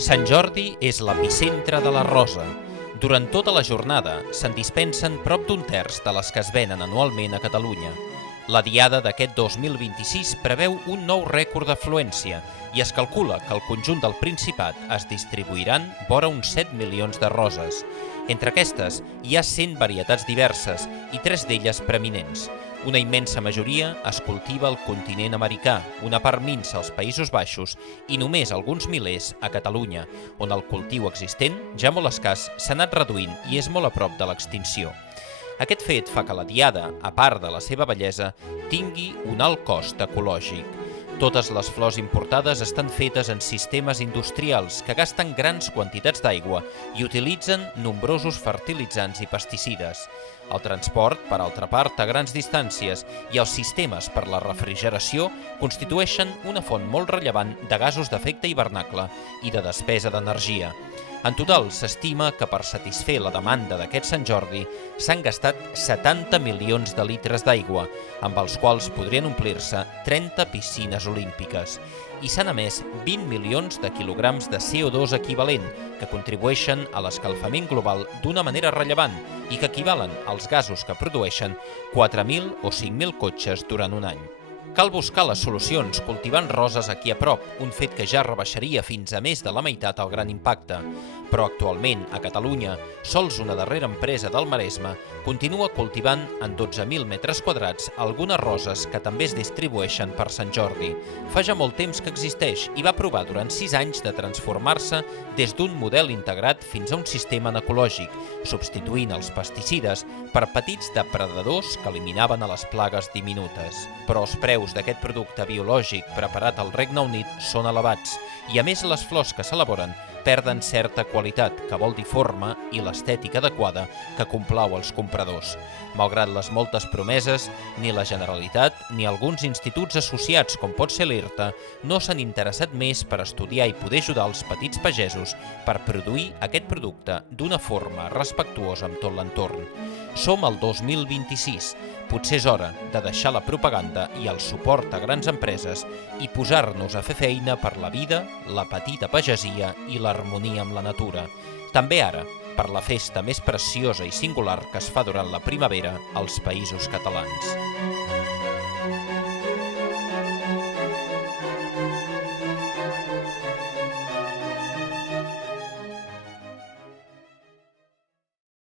Sant Jordi és l'epicentre de la rosa. Durant tota la jornada se'n dispensen prop d'un terç de les que es venen anualment a Catalunya. La diada d'aquest 2026 preveu un nou rècord d'afluència i es calcula que al conjunt del Principat es distribuiran vora uns 7 milions de roses. Entre aquestes hi ha 100 varietats diverses i 3 d'elles preeminents. Una immensa majoria es cultiva al continent americà, una part minsa als Països Baixos i només alguns milers a Catalunya, on el cultiu existent, ja molt escàs, s'ha anat reduint i és molt a prop de l'extinció. Aquest fet fa que la diada, a part de la seva bellesa, tingui un alt cost ecològic. Totes les flors importades estan fetes en sistemes industrials que gasten grans quantitats d'aigua i utilitzen nombrosos fertilitzants i pesticides. El transport, per altra part, a grans distàncies i els sistemes per la refrigeració constitueixen una font molt rellevant de gasos d'efecte hivernacle i de despesa d'energia. En total, s'estima que per satisfer la demanda d'aquest Sant Jordi s'han gastat 70 milions de litres d'aigua, amb els quals podrien omplir-se 30 piscines olímpiques. I s'han emès 20 milions de quilograms de CO2 equivalent, que contribueixen a l'escalfament global d'una manera rellevant i que equivalen als gasos que produeixen 4.000 o 5.000 cotxes durant un any. Cal buscar les solucions cultivant roses aquí a prop, un fet que ja rebaixaria fins a més de la meitat el gran impacte. Però actualment, a Catalunya, sols una darrera empresa del Maresme continua cultivant en 12.000 metres quadrats algunes roses que també es distribueixen per Sant Jordi. Fa ja molt temps que existeix i va provar durant 6 anys de transformar-se des d'un model integrat fins a un sistema ecològic, substituint els pesticides per petits depredadors que eliminaven a les plagues diminutes. Però els preus d'aquest producte biològic preparat al Regne Unit són elevats i, a més, les flors que s'elaboren perden certa qualitat, que vol dir forma, i l'estètica adequada que complau als compradors. Malgrat les moltes promeses, ni la Generalitat ni alguns instituts associats, com pot ser l'IRTA, no s'han interessat més per estudiar i poder ajudar els petits pagesos per produir aquest producte d'una forma respectuosa amb tot l'entorn. Som al 2026. Potser és hora de deixar la propaganda i el suport a grans empreses i posar-nos a fer feina per la vida, la petita pagesia i l'harmonia amb la natura. També ara, per la festa més preciosa i singular que es fa durant la primavera als Països Catalans.